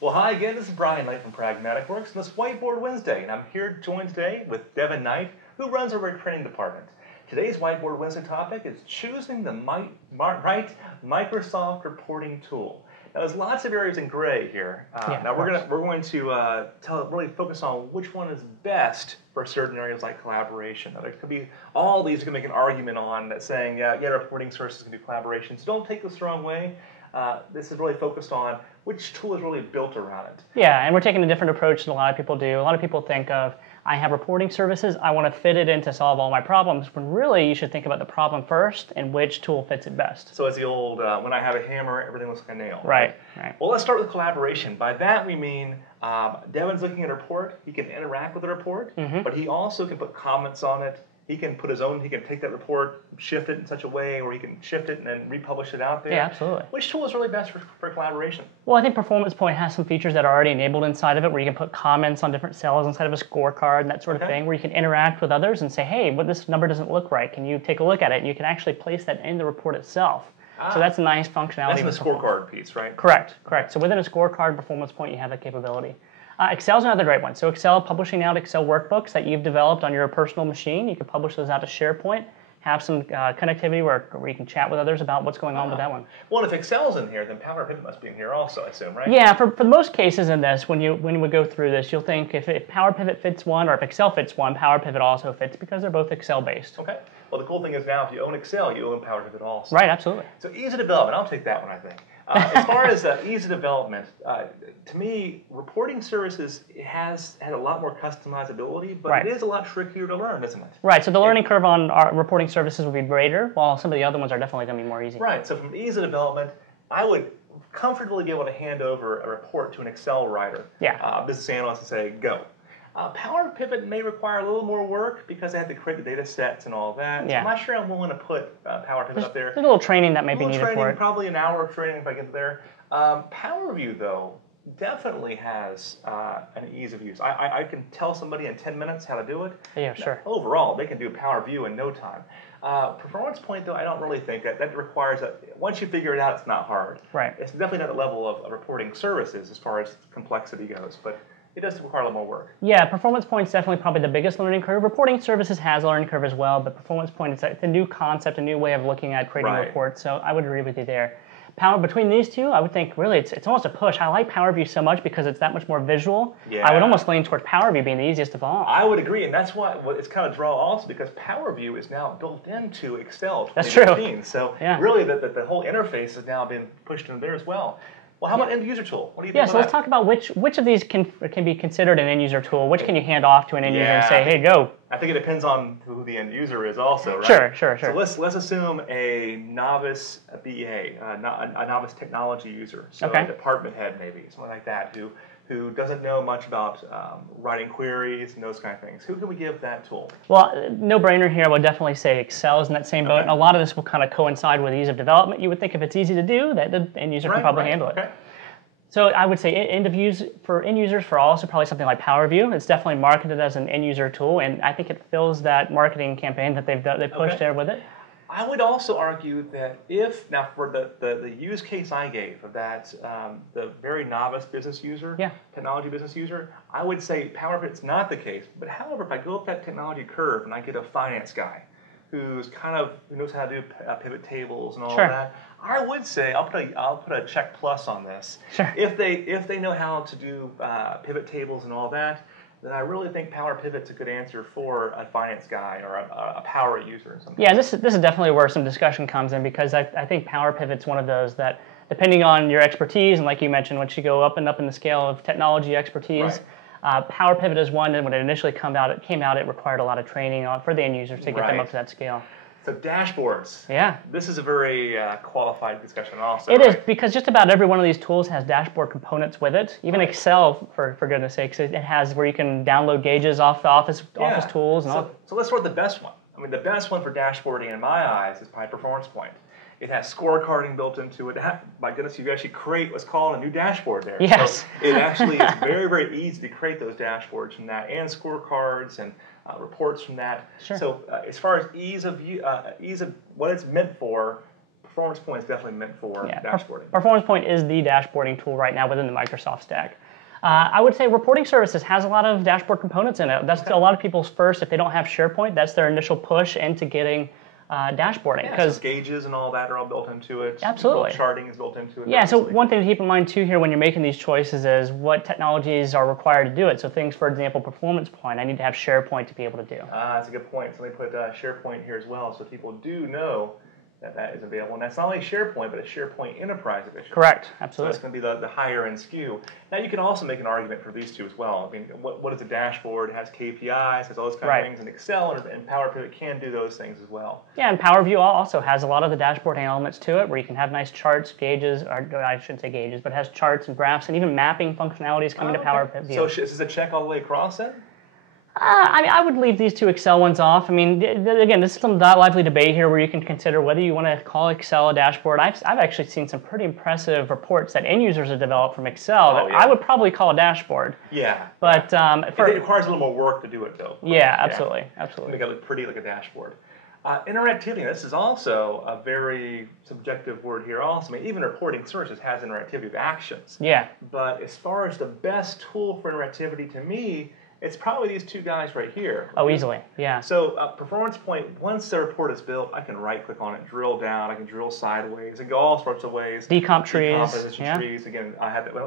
Well, hi again. This is Brian Knight from Pragmatic Works, and this Whiteboard Wednesday, and I'm here joined today with Devin Knight, who runs our training department. Today's Whiteboard Wednesday topic is choosing the right Microsoft reporting tool. Now, there's lots of areas in gray here. Now, we're going to really focus on which one is best for certain areas like collaboration. Now, there could be all these. You can make an argument on that, saying, yeah, reporting sources can do collaboration. So don't take this the wrong way. This is really focused on which tool is really built around it. Yeah, and we're taking a different approach than a lot of people do. A lot of people think of, I have reporting services, I want to fit it in to solve all my problems, when really you should think about the problem first and which tool fits it best. So it's the old, when I have a hammer, everything looks like a nail. Right. Well, let's start with collaboration. By that we mean Devin's looking at a report, he can interact with the report, but he also can put comments on it. He can put his own, he can take that report, shift it in such a way where he can shift it and then republish it out there. Yeah, absolutely. Which tool is really best for collaboration? Well, I think Performance Point has some features that are already enabled inside of it, where you can put comments on different cells inside of a scorecard and that sort of thing, where you can interact with others and say, hey, this number doesn't look right. Can you take a look at it? And you can actually place that in the report itself. So that's a nice functionality. That's in the scorecard piece, right? Correct. So within a scorecard Performance Point, you have that capability. Excel's another great one. So Excel, publishing out Excel workbooks that you've developed on your personal machine. You can publish those out to SharePoint, have some connectivity where you can chat with others about what's going on with that one. Well, if Excel's in here, then Power Pivot must be in here also, I assume, right? Yeah, for most cases in this, when we go through this, you'll think if Power Pivot fits one, or if Excel fits one, Power Pivot also fits, because they're both Excel-based. Okay. Well, the cool thing is now, if you own Excel, you own Power Pivot also. Right, absolutely. So ease of development, I'll take that one, I think. As far as ease of development, to me, reporting services has had a lot more customizability, but it is a lot trickier to learn, isn't it? Right, so the learning curve on our reporting services will be greater, while some of the other ones are definitely going to be more easy. Right, so from ease of development, I would comfortably be able to hand over a report to an Excel writer, business analyst, and say, go. Power Pivot may require a little more work because I have to create the data sets and all that. So I'm not sure I'm willing to put Power Pivot up there. There's a little training that may be needed for it. Probably an hour of training if I get there. Power View, though, definitely has an ease of use. I can tell somebody in 10 minutes how to do it. Yeah, sure. Overall, they can do Power View in no time. Performance Point, though, I don't really think that requires once you figure it out, it's not hard. Right. It's definitely not the level of reporting services as far as complexity goes, but it does require a little more work. Yeah, Performance Point's definitely probably the biggest learning curve. Reporting services has a learning curve as well, but Performance Point is a new concept, a new way of looking at creating reports, so I would agree with you there. Between these two, I would think really it's almost a push. I like Power View so much because it's that much more visual. Yeah. I would almost lean toward Power View being the easiest of all. I would agree, and that's why it's kind of draw also, because Power View is now built into Excel 2015. That's true. So really the whole interface has now been pushed into there as well. Well, how about end user tool? What do you think about so let's talk about which of these can be considered an end user tool. Which can you hand off to an end user and say, hey, go? I think it depends on who the end user is also, right? Sure. So let's assume a novice BA, a novice technology user, so a department head maybe, something like that, who doesn't know much about writing queries and those kind of things. Who can we give that tool? Well, no-brainer here. I would definitely say Excel is in that same boat, and a lot of this will kind of coincide with ease of development. You would think if it's easy to do, that the end user can probably handle it. So I would say end users for also probably something like Power View. It's definitely marketed as an end user tool, and I think it fills that marketing campaign that they pushed there with it. I would also argue that now for the use case I gave of that, the very novice business user, technology business user, I would say Power Pivot's not the case. But however, if I go up that technology curve and I get a finance guy who knows how to do pivot tables and all that, I would say I'll put a check plus on this. Sure. If they know how to do pivot tables and all that, then I really think Power Pivot's a good answer for a finance guy or a power user or something. Yeah, this is definitely where some discussion comes in, because I think Power Pivot's one of those that, depending on your expertise, and like you mentioned, once you go up and up in the scale of technology expertise, Power Pivot is one that when it initially came out, it required a lot of training for the end users to get them up to that scale. So dashboards. Yeah. This is a very qualified discussion also. It is, because just about every one of these tools has dashboard components with it. Even Excel, for goodness sakes, it has where you can download gauges off the office tools. And so let's start with the best one. I mean, the best one for dashboarding in my eyes is probably Performance Point. It has scorecarding built into it. My goodness, you actually create what's called a new dashboard there. Yes. So it actually is very, very easy to create those dashboards from that, and scorecards and reports from that. Sure. So as far as ease of what it's meant for, Performance Point is definitely meant for dashboarding. Performance Point is the dashboarding tool right now within the Microsoft stack. I would say Reporting Services has a lot of dashboard components in it. That's a lot of people's first, if they don't have SharePoint, that's their initial push into getting dashboarding. Yeah, so gauges and all that are all built into it. Absolutely. Charting is built into it. Yeah, so one thing to keep in mind too here when you're making these choices is what technologies are required to do it. So things, for example, Performance Point, I need to have SharePoint to be able to do. That's a good point. So let me put SharePoint here as well so people do know that is available. And that's not only SharePoint, but a SharePoint Enterprise Edition. Correct, absolutely. So that's going to be the higher end SKU. Now you can also make an argument for these two as well. I mean, what is a dashboard? It has KPIs, has all those kind of things, and Excel and Power Pivot can do those things as well. Yeah, and Power View also has a lot of the dashboarding elements to it, where you can have nice charts, gauges, or I shouldn't say gauges, but it has charts and graphs and even mapping functionalities coming to Power View. So is this a check all the way across then? I mean, I would leave these two Excel ones off. I mean, again, this is some lively debate here where you can consider whether you want to call Excel a dashboard. I've actually seen some pretty impressive reports that end users have developed from Excel that I would probably call a dashboard. Yeah. But it requires a little more work to do it, though. Yeah, absolutely, absolutely. Make it look pretty like a dashboard. Interactivity, this is also a very subjective word here also. I mean, even Reporting Services has interactivity of actions. Yeah. But as far as the best tool for interactivity to me, it's probably these two guys right here. Oh, easily, yeah. So Performance Point, once the report is built, I can right-click on it, drill down, I can drill sideways, and go all sorts of ways. Decomp trees. Decomposition trees. Again,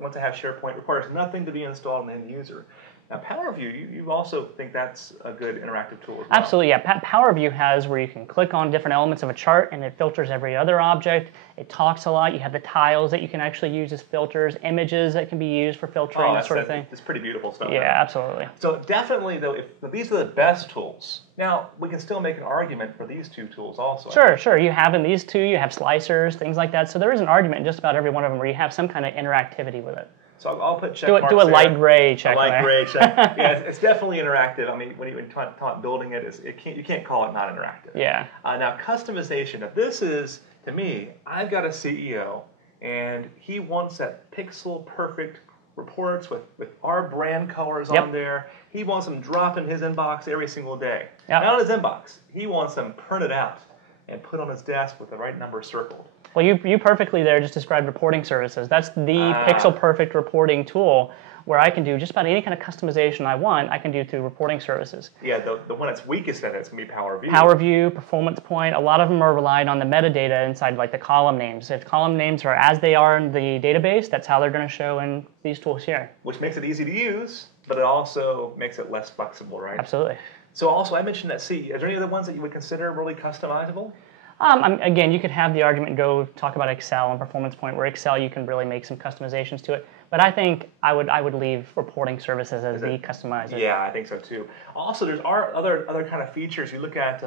once I have SharePoint, it requires nothing to be installed on the end user. Now, Power View, you also think that's a good interactive tool as well. Absolutely, yeah. Power View has where you can click on different elements of a chart and it filters every other object. It talks a lot. You have the tiles that you can actually use as filters, images that can be used for filtering, that sort of thing. It's pretty beautiful stuff. Yeah, absolutely. So definitely, though, if these are the best tools, now we can still make an argument for these two tools also. Sure. You have in these two, you have slicers, things like that. So there is an argument in just about every one of them where you have some kind of interactivity with it. So I'll put check marks do a light gray check. A light gray check. Yeah, it's definitely interactive. I mean, when you talk about building it, you can't call it not interactive. Yeah. Now customization. Now this is, to me, I've got a CEO, and he wants that pixel perfect reports with our brand colors on there. He wants them dropped in his inbox every single day. Not in his inbox. He wants them printed out and put on his desk with the right number circled. Well, you perfectly there just described Reporting Services. That's the pixel-perfect reporting tool where I can do just about any kind of customization I want, I can do through Reporting Services. Yeah, the one that's weakest at it's going to be Power View. Power View, Performance Point, a lot of them are relied on the metadata inside like the column names. If column names are as they are in the database, that's how they're going to show in these tools here. Which makes it easy to use, but it also makes it less flexible, right? Absolutely. So also, I mentioned that C. Are there any other ones that you would consider really customizable? Again, you could have the argument go talk about Excel and Performance Point, where Excel you can really make some customizations to it. But I think I would leave Reporting Services as the customizer. Yeah, I think so too. Also, there's other kind of features. You look at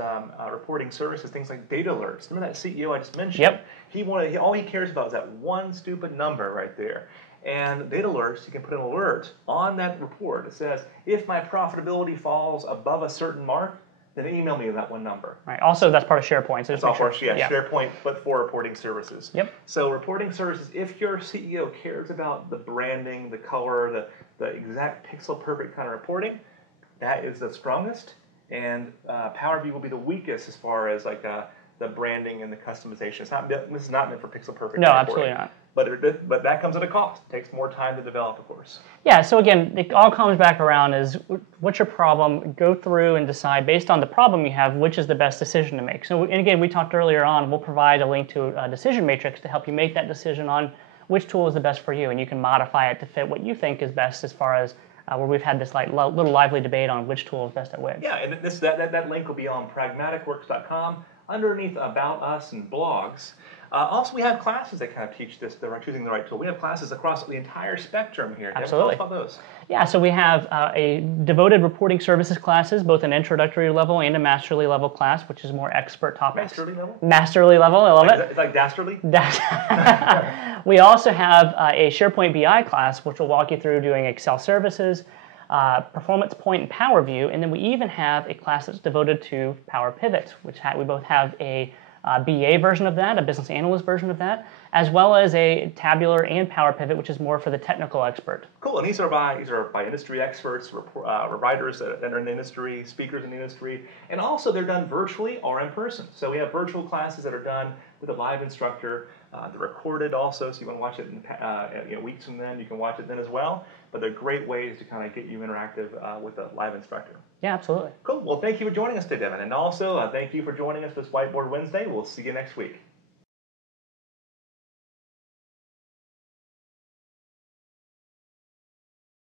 Reporting Services, things like data alerts. Remember that CEO I just mentioned? Yep. All he cares about is that one stupid number right there. And data alerts, you can put an alert on that report. It says, if my profitability falls above a certain mark, then email me that one number. Right. Also, that's part of SharePoint. So that's all part of SharePoint, but for Reporting Services. Yep. So Reporting Services, if your CEO cares about the branding, the color, the exact pixel perfect kind of reporting, that is the strongest. And Power View will be the weakest as far as like the branding and the customization. This is not meant for pixel perfect. No, absolutely not. But that comes at a cost. It takes more time to develop, of course. Yeah, so again, it all comes back around is what's your problem? Go through and decide based on the problem you have, which is the best decision to make. So, and again, we talked earlier on, we'll provide a link to a decision matrix to help you make that decision on which tool is the best for you, and you can modify it to fit what you think is best as far as where we've had this like little lively debate on which tool is best at which. Yeah, and that link will be on pragmaticworks.com underneath About Us and blogs. Also, we have classes that kind of teach this, choosing the right tool. We have classes across the entire spectrum here. Absolutely. Tell us about those. Yeah, so we have a devoted Reporting Services classes, both an introductory level and a masterly level class, which is more expert topics. Masterly level? Masterly level, I love it. It's like Dastardly? We also have a SharePoint BI class, which will walk you through doing Excel services, Performance Point and Power View, and then we even have a class that's devoted to Power Pivot, which we both have a BA version of that, a business analyst version of that, as well as a tabular and power pivot, which is more for the technical expert. Cool, and these are by industry experts, writers that are in the industry, speakers in the industry, and also they're done virtually or in person. So we have virtual classes that are done with a live instructor. They're recorded also, so you want to watch it in weeks from then. You can watch it then as well. But they're great ways to kind of get you interactive with a live instructor. Yeah, absolutely. Cool. Well, thank you for joining us today, Devin, and also thank you for joining us this Whiteboard Wednesday. We'll see you next week.